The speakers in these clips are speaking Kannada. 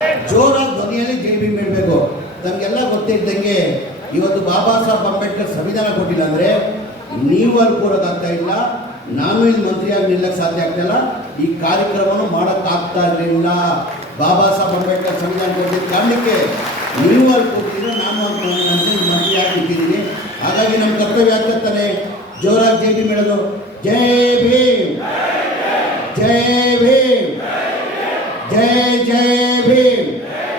ಜೋರಾಗಿ ಧ್ವನಿಯಲ್ಲಿ ಜೈ ಭೀಮ್ ಹೇಳಬೇಕು. ತಮಗೆಲ್ಲ ಗೊತ್ತಿದ್ದಂಗೆ ಇವತ್ತು ಬಾಬಾ ಸಾಹೇಬ್ ಅಂಬೇಡ್ಕರ್ ಸಂವಿಧಾನ ಕೊಟ್ಟಿಲ್ಲ ಅಂದರೆ ನೀವು ಅಲ್ಲಿ ಕೂರೋಕ್ಕಾಗ್ತಾ ಇಲ್ಲ, ನಾನು ಇಲ್ಲಿ ಮಂತ್ರಿಯಾಗಿ ನಿಲ್ಲಕ್ಕೆ ಸಾಧ್ಯ ಆಗ್ತಾಯಿಲ್ಲ, ಈ ಕಾರ್ಯಕ್ರಮವನ್ನು ಮಾಡೋಕ್ಕಾಗ್ತಾ ಇರಲಿಲ್ಲ. ಬಾಬಾ ಸಾಹೇಬ್ ಅಂಬೇಡ್ಕರ್ ಸಂವಿಧಾನ ಕೊಟ್ಟಿದ್ದ ಕಾರಣಕ್ಕೆ ನೀವು ಅಲ್ಲಿ ಕೂತಿದ್ರೆ ನಾನು ಮಂತ್ರಿಯಾಗಿ ನಿಂತಿದ್ದೀನಿ. ಹಾಗಾಗಿ ನಮ್ಮ ಕರ್ತವ್ಯ ಆಗ್ತಾನೆ ಜೋರಾಗಿ ಜೈ ಭೀಮ್ ಹೇಳೋದು. ಜೈ ಭೀಮ್, ಜೈ ಭೀಮ್, ಜೈ ಜೈ ಭೀಮ್.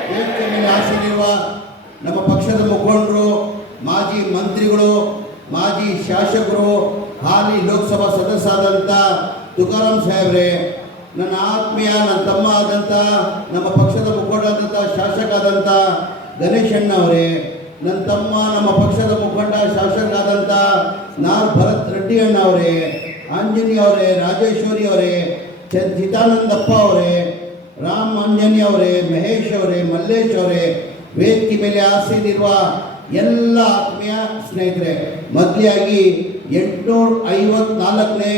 ವೇದಿಕೆ ಮೇಲೆ ಆಸೀನಿರುವ ನಮ್ಮ ಪಕ್ಷದ ಮುಖಂಡರು, ಮಾಜಿ ಮಂತ್ರಿಗಳು, ಮಾಜಿ ಶಾಸಕರು, ಹಾಲಿ ಲೋಕಸಭಾ ಸದಸ್ಯರಾದಂಥ ತುಕಾರಾಮ್ ಸಾಹೇಬ್ರೆ, ನನ್ನ ಆತ್ಮೀಯ ನನ್ನ ತಮ್ಮ ಆದಂಥ ನಮ್ಮ ಪಕ್ಷದ ಮುಖಂಡರಾದಂಥ ಶಾಸಕ ಆದಂಥ ಗಣೇಶಣ್ಣ ಅವರೇ, ನನ್ನ ತಮ್ಮ ನಮ್ಮ ಪಕ್ಷದ ಮುಖಂಡ ಶಾಸಕರಾದಂಥ ಭರತ್ ರೆಡ್ಡಿ ಅಣ್ಣ ಅವರೇ, ಆಂಜನೇಯ ಅವರೇ, ರಾಜೇಶ್ವರಿ ಅವರೇ, ಚಿದಾನಂದಪ್ಪ ಅವರೇ, ರಾಮ್ ಆಂಜನಿ ಅವರೇ, ಮಹೇಶ್ ಅವರೇ, ಮಲ್ಲೇಶ್ ಅವರೇ, ವೇದಿಕೆ ಮೇಲೆ ಆಸೀನಿರುವ ಎಲ್ಲ ಆತ್ಮೀಯ ಸ್ನೇಹಿತರೆ, ಮೊದಲಿಯಾಗಿ 854ನೇ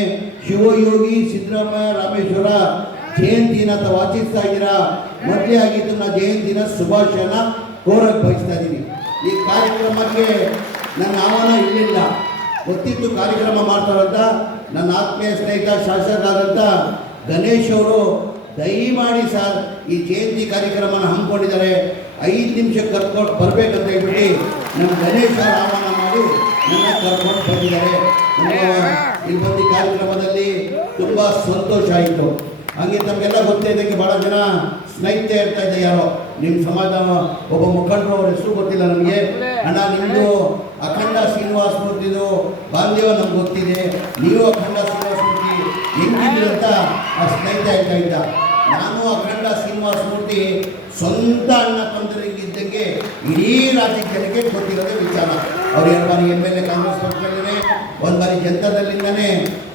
ಶಿವಯೋಗಿ ಸಿದ್ದರಾಮಯ್ಯ ರಾಮೇಶ್ವರ ಜಯಂತಿನ ಆಚರಿಸ್ತಾ ಇದ್ದೀರಾ. ಮೊದಲಿಯಾಗಿ ಇದನ್ನ ಜಯಂತಿನ ಶುಭಾಶಯನ ಕೋರಕ್ಕೆ ಬಯಸ್ತಾ ಇದ್ದೀನಿ. ಈ ಕಾರ್ಯಕ್ರಮಕ್ಕೆ ನನ್ನ ಆಹ್ವಾನ ಇರಲಿಲ್ಲ, ಗೊತ್ತಿತ್ತು ಕಾರ್ಯಕ್ರಮ ಮಾಡ್ತಾರಂತ. ನನ್ನ ಆತ್ಮೀಯ ಸ್ನೇಹಿತ ಶಾಸಕರಾದಂಥ ಗಣೇಶ್ ಅವರು ದಯಮಾಡಿ ಸರ್ ಈ ಜಯಂತಿ ಕಾರ್ಯಕ್ರಮನ ಹಮ್ಮಿಕೊಂಡಿದ್ದಾರೆ, 5 ನಿಮಿಷಕ್ಕೆ ಕರ್ಕೊಂಡು ಬರಬೇಕಂತ ಹೇಳ್ಬಿಟ್ಟು ನಮ್ಮ ಗಣೇಶ ಆಹ್ವಾನ ಮಾಡಿ ನನ್ನ ಕರ್ಕೊಂಡು ಬಂದಿದ್ದಾರೆ. ಇಲ್ಲಿ ಬಂದು ಕಾರ್ಯಕ್ರಮದಲ್ಲಿ ತುಂಬ ಸಂತೋಷ ಆಯಿತು. ಹಾಗೆ ತಮಗೆಲ್ಲ ಗೊತ್ತಿದ್ದಕ್ಕೆ ಭಾಳ ಜನ ಸ್ನೇಹಿತೆ ಇರ್ತಾ ಇದ್ದೆ, ಯಾರೋ ನಿಮ್ಮ ಸಮಾಜ ಒಬ್ಬ ಮುಖಂಡರು, ಅವ್ರ ಹೆಸರು ಗೊತ್ತಿಲ್ಲ ನನಗೆ. ಅಣ್ಣ ನಿಮ್ಮದು ಅಖಂಡ ಶ್ರೀನಿವಾಸ ಮೂರ್ತಿದು ಬಾಂಧವ್ಯ ನಮ್ಗೆ ಗೊತ್ತಿದೆ, ನೀವು ಅಖಂಡ ಶ್ರೀನಿವಾಸ ಮೂರ್ತಿ ಹೆಂಗಿದ್ರು ಅಂತ ಆ ಸ್ನೇಹಿತ ಹೇಳ್ತಾ ಇದ್ದ. ನಾನು ಅಖಂಡ ಶ್ರೀನಿವಾಸ ಮೂರ್ತಿ ಸ್ವಂತ ಅಣ್ಣ ತಂದರಿಗಿದ್ದಂಗೆ ಇಡೀ ರಾಜ್ಯ ಜನಕ್ಕೆ ಗೊತ್ತಿರೋದೇ ವಿಚಾರ. ಅವ್ರು 2 ಬಾರಿ MLA ಕಾಂಗ್ರೆಸ್ ಪಕ್ಷದಲ್ಲೇ, 1 ಬಾರಿ ಜನತಾದಳಿಂದನೇ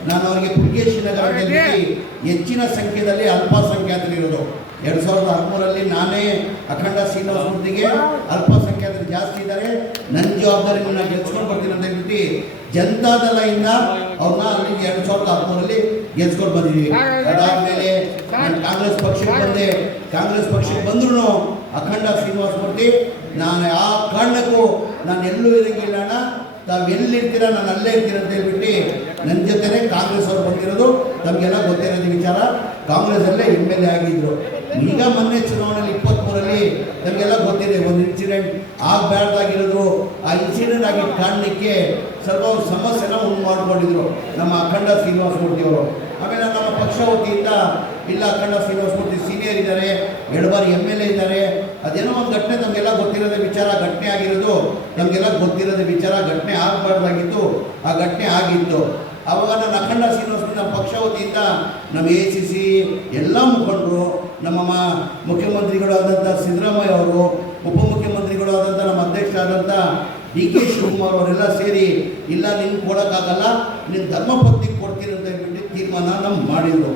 ನಾನು ಅವರಿಗೆ ಪುಲಿಕೇಶಿ ನಗರದಲ್ಲಿ ಹೆಚ್ಚಿನ ಸಂಖ್ಯೆಯಲ್ಲಿ ಅಲ್ಪಸಂಖ್ಯಾತರಿರೋದು. 2013ರಲ್ಲಿ ನಾನೇ ಅಖಂಡ ಶ್ರೀನಿವಾಸ ಮೂರ್ತಿಗೆ ಅಲ್ಪಸಂಖ್ಯಾತರು ಜಾಸ್ತಿ ಇದ್ದಾರೆ, ನನ್ನ ಜವಾಬ್ದಾರಿ ನಾನು ಗೆಲ್ಸ್ಕೊಂಡು ಬರ್ತೀನಿ ಅಂತ ಹೇಳ್ಬಿಟ್ಟು ಜನತಾದಳದಿಂದ ಅವ್ರನ್ನ ಅಲ್ಲಿ 2013ರಲ್ಲಿ ಗೆಲ್ಸ್ಕೊಂಡು ಬಂದಿದ್ದೀವಿ. ಅದಾದಮೇಲೆ ನಾನು ಕಾಂಗ್ರೆಸ್ ಪಕ್ಷಕ್ಕೆ ಬಂದೆ. ಕಾಂಗ್ರೆಸ್ ಪಕ್ಷಕ್ಕೆ ಬಂದ್ರೂ ಅಖಂಡ ಶ್ರೀನಿವಾಸ ಮೂರ್ತಿ ನಾನು ಆ ಕಾರಣಕ್ಕೂ ನಾನು ಎಲ್ಲೂ ಇರೋಂಗಿಲ್ಲ ಅಣ್ಣ, ತಾವು ಎಲ್ಲಿರ್ತೀರ ನಾನು ಅಲ್ಲೇ ಇರ್ತೀರ ಅಂತ ಹೇಳ್ಬಿಟ್ಟು ನನ್ನ ಜೊತೆನೇ ಕಾಂಗ್ರೆಸ್ ಅವ್ರು ಬಂದಿರೋದು. ತಮಗೆಲ್ಲ ಗೊತ್ತಿರೋದು ವಿಚಾರ, ಕಾಂಗ್ರೆಸ್ಸಲ್ಲೇ MLA ಆಗಿದ್ದರು. ಈಗ ಮೊನ್ನೆ ಚುನಾವಣೆಯಲ್ಲಿ 23ರಲ್ಲಿ ನಮಗೆಲ್ಲ ಗೊತ್ತಿದೆ, ಒಂದು ಇನ್ಸಿಡೆಂಟ್ ಆಗಬಾರ್ದಾಗಿರೋದು. ಆ ಇನ್ಸಿಡೆಂಟ್ ಆಗಿದ್ದ ಕಾರಣಕ್ಕೆ ಸ್ವಲ್ಪ ಸಮಸ್ಯೆನ ಉಂಟು ಮಾಡಿಕೊಂಡಿದ್ರು ನಮ್ಮ ಅಖಂಡ ಶ್ರೀನಿವಾಸ ಮೂರ್ತಿ ಅವರು. ಆಮೇಲೆ ನಮ್ಮ ಪಕ್ಷ ವತಿಯಿಂದ ಇಲ್ಲ ಅಖಂಡ ಶ್ರೀನಿವಾಸ ಮೂರ್ತಿ ಸೀನಿಯರ್ ಇದ್ದಾರೆ, 2 ಬಾರಿ MLA ಇದ್ದಾರೆ. ಅದೇನೋ ಒಂದು ಘಟನೆ ನಮಗೆಲ್ಲ ಗೊತ್ತಿರೋದೇ ವಿಚಾರ, ಘಟನೆ ಆಗಿರೋದು ನಮಗೆಲ್ಲ ಗೊತ್ತಿರೋದೇ ವಿಚಾರ. ಘಟನೆ ಆಗಬಾರ್ದಾಗಿತ್ತು, ಆ ಘಟನೆ ಆಗಿತ್ತು. ಆವಾಗ ನಾನು ಅಖಂಡ ಶ್ರೀನಿವಾಸ ನಮ್ಮ ಪಕ್ಷ ವತಿಯಿಂದ ನಮ್ಮ ACC ಎಲ್ಲ ಮುಖಂಡರು, ನಮ್ಮ ಮುಖ್ಯಮಂತ್ರಿಗಳು ಆದಂಥ ಸಿದ್ದರಾಮಯ್ಯ ಅವರು, ಉಪಮುಖ್ಯಮಂತ್ರಿಗಳು ಆದಂಥ ನಮ್ಮ ಅಧ್ಯಕ್ಷರಾದಂಥ DK ಶಿವಕುಮಾರ್ ಅವರೆಲ್ಲ ಸೇರಿ ಇಲ್ಲ ನಿನ್ಗೆ ಕೊಡೋಕ್ಕಾಗಲ್ಲ, ನಿನ್ನ ಧರ್ಮಪತ್ನಿಗೆ ಕೊಡ್ತೀನಿ ಅಂತ ಹೇಳ್ಬಿಟ್ಟು ತೀರ್ಮಾನ ನಮ್ಮ ಮಾಡಿದರು.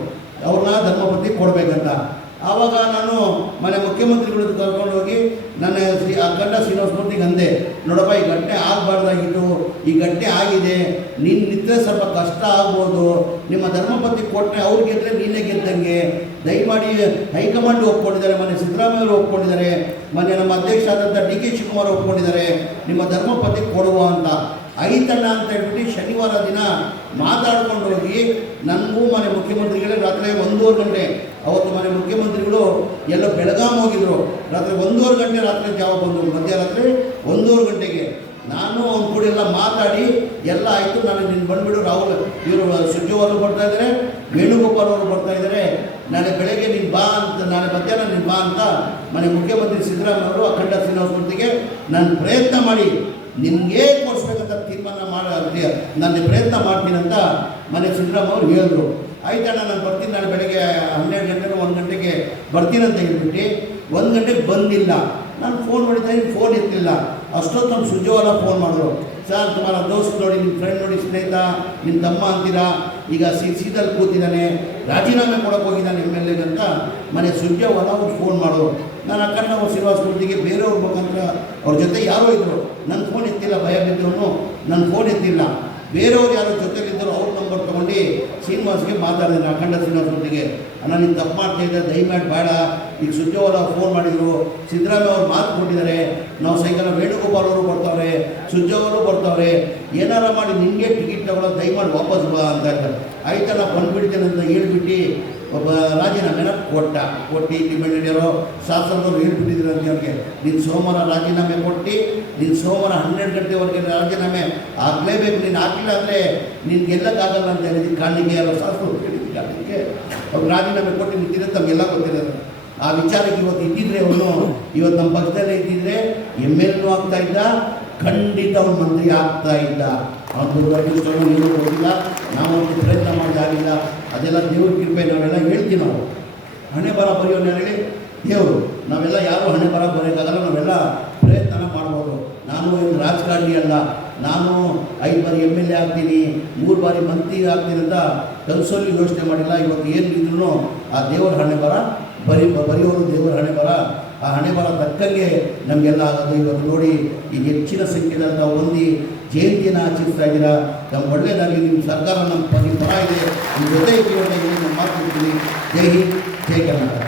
ಅವ್ರನ್ನ ಧರ್ಮಪತ್ನಿಗೆ ಕೊಡಬೇಕಂತ. ಆವಾಗ ನಾನು ಮನೆ ಮುಖ್ಯಮಂತ್ರಿಗಳು ಕರ್ಕೊಂಡು ಹೋಗಿ ನನ್ನ ಅಖಂಡ ಶ್ರೀನಿವಾಸ ಮೂರ್ತಿಗೆ ಅಂದೆ, ನೋಡಪ್ಪ ಈ ಘಟನೆ ಆಗಬಾರ್ದಾಗಿತ್ತು, ಈ ಘಟನೆ ಆಗಿದೆ, ನೀನು ನಿಂತರೆ ಸ್ವಲ್ಪ ಕಷ್ಟ ಆಗ್ಬೋದು, ನಿಮ್ಮ ಧರ್ಮಪತ್ನಿ ಕೊಟ್ಟರೆ ಅವ್ರು ಗೆದ್ದರೆ ನೀನೇ ಗೆದ್ದಂಗೆ, ದಯಮಾಡಿ ಹೈಕಮಾಂಡ್ ಒಪ್ಕೊಂಡಿದ್ದಾರೆ, ಮನೆ ಸಿದ್ದರಾಮಯ್ಯ ಅವರು ಒಪ್ಕೊಂಡಿದ್ದಾರೆ, ಮನೆ ನಮ್ಮ ಅಧ್ಯಕ್ಷ ಆದಂಥ DK ಶಿವಕುಮಾರ್ ಒಪ್ಕೊಂಡಿದ್ದಾರೆ, ನಿಮ್ಮ ಧರ್ಮಪತ್ನಿ ಕೊಡುವ ಅಂತ. ಐತಣ್ಣ ಅಂತ ಹೇಳ್ಬಿಟ್ಟು ಶನಿವಾರ ದಿನ ಮಾತಾಡ್ಕೊಂಡು ಹೋಗಿ ನನಗೂ ಮನೆ ಮುಖ್ಯಮಂತ್ರಿಗಳೇ ರಾತ್ರಿ 1:30 ಗಂಟೆ, ಅವತ್ತು ಮನೆ ಮುಖ್ಯಮಂತ್ರಿಗಳು ಎಲ್ಲ ಬೆಳಗಾಂ ಹೋಗಿದ್ರು, ರಾತ್ರಿ 1:30 ಗಂಟೆ ರಾತ್ರಿ ಜಾವ ಬಂದರು, ಮಧ್ಯರಾತ್ರಿ 1:30 ಗಂಟೆಗೆ. ನಾನು ಅವ್ನ ಕೂಡ ಎಲ್ಲ ಮಾತಾಡಿ ಎಲ್ಲ ಆಯಿತು, ನಾನು ನಿನ್ನ ಬಂದುಬಿಡು, ರಾಹುಲ್ ಇವರು ಸುರ್ಜೇವಾಲ ಬರ್ತಾ ಇದ್ದಾರೆ, ವೇಣುಗೋಪಾಲ್ ಅವರು ಬರ್ತಾ ಇದ್ದಾರೆ, ನಾಳೆ ಬೆಳಗ್ಗೆ ನೀನು ಬಾ ಅಂತ, ನಾಳೆ ಮಧ್ಯಾಹ್ನ ನೀನು ಬಾ ಅಂತ ಮನೆ ಮುಖ್ಯಮಂತ್ರಿ ಸಿದ್ದರಾಮಯ್ಯ ಅವರು ಅಖಂಡ ಶ್ರೀನಿವಾಸ ಮೂರ್ತಿಗೆ ನಾನು ಪ್ರಯತ್ನ ಮಾಡಿ ನಿನಗೇ ಕೊಡಿಸ್ಬೇಕಂತ ತೀರ್ಮಾನ ಮಾಡಿ ನಾನು ಪ್ರಯತ್ನ ಮಾಡ್ತೀನಿ ಅಂತ ಮನೆ ಸಿದ್ದರಾಮಯ್ಯ ಅವರು ಹೇಳಿದ್ರು. ಆಯ್ತಣ್ಣ ನಾನು ಬರ್ತೀನಿ, ನಾಳೆ ಬೆಳಗ್ಗೆ 12 ಗಂಟೆಗೆ 1 ಗಂಟೆಗೆ ಬರ್ತೀನಿ ಅಂತ ಹೇಳ್ಬಿಟ್ಟು 1 ಗಂಟೆಗೆ ಬಂದಿಲ್ಲ. ನಾನು ಫೋನ್ ಮಾಡಿದ್ದೀನಿ, ಫೋನ್ ಎತ್ತಿಲ್ಲ. ಅಷ್ಟೊತ್ತು ನಮ್ಮ ಸುರ್ಜೇವಾಲ ಫೋನ್ ಮಾಡಿದ್ರು, ಸರ್ ತುಮಾರ ದೋಸ್ತ್ ನೋಡಿ, ನಿಮ್ಮ ಫ್ರೆಂಡ್ ನೋಡಿ, ಸ್ನೇಹಿತ, ನಿಮ್ಮ ತಮ್ಮ ಅಂತೀರಾ, ಈಗ ಸೀದಲ್ಲಿ ಕೂತಿದ್ದಾನೆ, ರಾಜೀನಾಮೆ ಕೊಡೋಕೆ ಹೋಗಿದ್ದಾನೆ MLA ಅಂತ ಮನೆ ಸುರ್ಜೇವಾಲ ಅವ್ರು ಫೋನ್ ಮಾಡೋರು. ನಾನು ಅಖಂಡ ಶ್ರೀನಿವಾಸ ಮೂರ್ತಿಗೆ ಬೇರೆಯವ್ರ ಮುಖಾಂತರ ಅವ್ರ ಜೊತೆ ಯಾರೋ ಇದ್ದರು, ನನ್ನ ಫೋನ್ ಎತ್ತಿಲ್ಲ, ಭಯ ಬಿದ್ದವನು ನನ್ನ ಫೋನ್ ಎತ್ತಿಲ್ಲ, ಬೇರೆಯವ್ರು ಯಾರೋ ಜೊತೆಲಿದ್ದರು ಅವ್ರ ನಂಬರ್ ತೊಗೊಂಡು ಶ್ರೀನಿವಾಸ್ಗೆ ಮಾತಾಡಿದೆ, ಅಖಂಡ ಶ್ರೀನಿವಾಸ ಮೂರ್ತಿಗೆ, ಅಣ್ಣ ನೀನು ತಪ್ಪು ಮಾಡ್ತಾಯಿದ್ದೆ, ದಯಮಾಡಿ ಬೇಡ, ಈಗ ಸುರ್ಜೇವಾಲ ಫೋನ್ ಮಾಡಿದರು, ಸಿದ್ದರಾಮಯ್ಯ ಅವ್ರು ಮಾತು ಕೊಟ್ಟಿದ್ದಾರೆ, ನಾವು ಸಾಯಂಕಾಲ ವೇಣುಗೋಪಾಲ್ ಅವರು ಬರ್ತಾವ್ರೆ, ಸುರ್ಜೇವಾಲರು ಬರ್ತಾವ್ರೆ, ಏನಾರ ಮಾಡಿ ನಿನಗೆ ಟಿಕೆಟ್ ತಗೊಳ್ಳೋ ದಯಮಾಡಿ ವಾಪಸ್ ಬಾ ಅಂತ ಹೇಳ್ತಾರೆ. ಆಯ್ತಲ್ಲ ಬಂದುಬಿಡ್ತೇನೆ ಅಂತ ಹೇಳ್ಬಿಟ್ಟು ಒಬ್ಬ ರಾಜೀನಾಮೆನ ಕೊಟ್ಟು ಇಂಡಿಪೆಂಡೆಂಟ್ ಇರೋ ಶಾಸಕರು ಹೇಳ್ಬಿಟ್ಟಿದ್ರು ಅಂತ ಅವ್ರಿಗೆ, ನೀನು ಸೋಮವಾರ ರಾಜೀನಾಮೆ ಕೊಟ್ಟು ನೀನು ಸೋಮವಾರ 12 ಗಂಟೆವರೆಗೆ ರಾಜೀನಾಮೆ ಆಗಲೇಬೇಕು, ನೀನು ಹಾಕಿಲ್ಲ ಅಂದರೆ ನೀನು ಗೆಲ್ಲಕ್ಕಾಗಲ್ಲ ಅಂತ ಹೇಳಿದ್ದು ಕಾಣಿಕೆ ಯಾರೋ ಶಾಸಕರು ಹೇಳಿದ್ದು ಕಾರಣಕ್ಕೆ ಅವ್ರು ರಾಜೀನಾಮೆ ಕೊಟ್ಟು ನಿಂತಿದ್ರೆ ತಮಗೆಲ್ಲ ಗೊತ್ತಿರೋದು. ಆ ವಿಚಾರಕ್ಕೆ ಇವತ್ತು ಇದ್ದಿದ್ರೆ ಅವನು ಇವತ್ತು ನಮ್ಮ ಪಕ್ಷದಲ್ಲೇ ಇದ್ದಿದ್ರೆ MLA ಆಗ್ತಾ ಇದ್ದ, ಖಂಡಿತ ಅವ್ನು ಮಂತ್ರಿ ಆಗ್ತಾ ಇದ್ದ. ಅವ್ನು ದುರ್ಗಷ್ಟನ್ನು ನೀವು ಹೋಗಿಲ್ಲ, ನಾವು ಒಂದು ಪ್ರಯತ್ನ ಮಾಡೋದಾಗಿಲ್ಲ, ಅದೆಲ್ಲ ದೇವ್ರ ಕೃಪೆ. ನಾವೆಲ್ಲ ಹೇಳ್ತೀವಿ, ನಾವು ಹಣೆ ಬರ ಬರೆಯೋಣ ಹೇಳಿ ದೇವರು, ನಾವೆಲ್ಲ ಯಾರೂ ಹಣೆ ಬರ ಬರೆಯೋಕ್ಕಾಗಲ್ಲ, ನಾವೆಲ್ಲ ಪ್ರಯತ್ನ ಮಾಡ್ಬೋದು. ನಾನು ಏನು ರಾಜಕಾರಣಿ ಅಲ್ಲ, ನಾನು 5 ಬಾರಿ MLA ಆಗ್ತೀನಿ, 3 ಬಾರಿ ಮಂತ್ರಿ ಆಗ್ತೀನಿ ಅಂತ ಕನಸಲ್ಲಿ ಯೋಚನೆ ಮಾಡಿಲ್ಲ. ಇವತ್ತು ಏನು ಇದ್ರೂ ಆ ದೇವರ ಹಣೆ ಬರ ಬರೆಯೋರು ದೇವರ ಹಣೆ ಬರ, ಆ ಹಣೆ ಬರ ತಕ್ಕಂಗೆ ನಮಗೆಲ್ಲ ಆಗೋದು. ಇವತ್ತು ನೋಡಿ ಈಗ ಹೆಚ್ಚಿನ ಸಂಖ್ಯೆಯಲ್ಲಿ ನಾವು ಹೊಂದಿ ಜಯಂತಿಯನ್ನು ಆಚರಿಸ್ತಾ ಇದ್ದೀರಾ. ನಮ್ಮ ಒಳ್ಳೆಯದಾಗಿ ನಿಮ್ಮ ಸರ್ಕಾರ ನಮ್ಮ ಪರ ಇದೆ, ನಿಮ್ಮ ಜೊತೆ ಇದ್ದೀವಿ ಅಂತ ಹೇಳಿ ನಾನು ಮಾತಾಡ್ತೀನಿ. ಜೈ ಹಿಂದ್, ಜೈ ಕರ್ನಾಟಕ.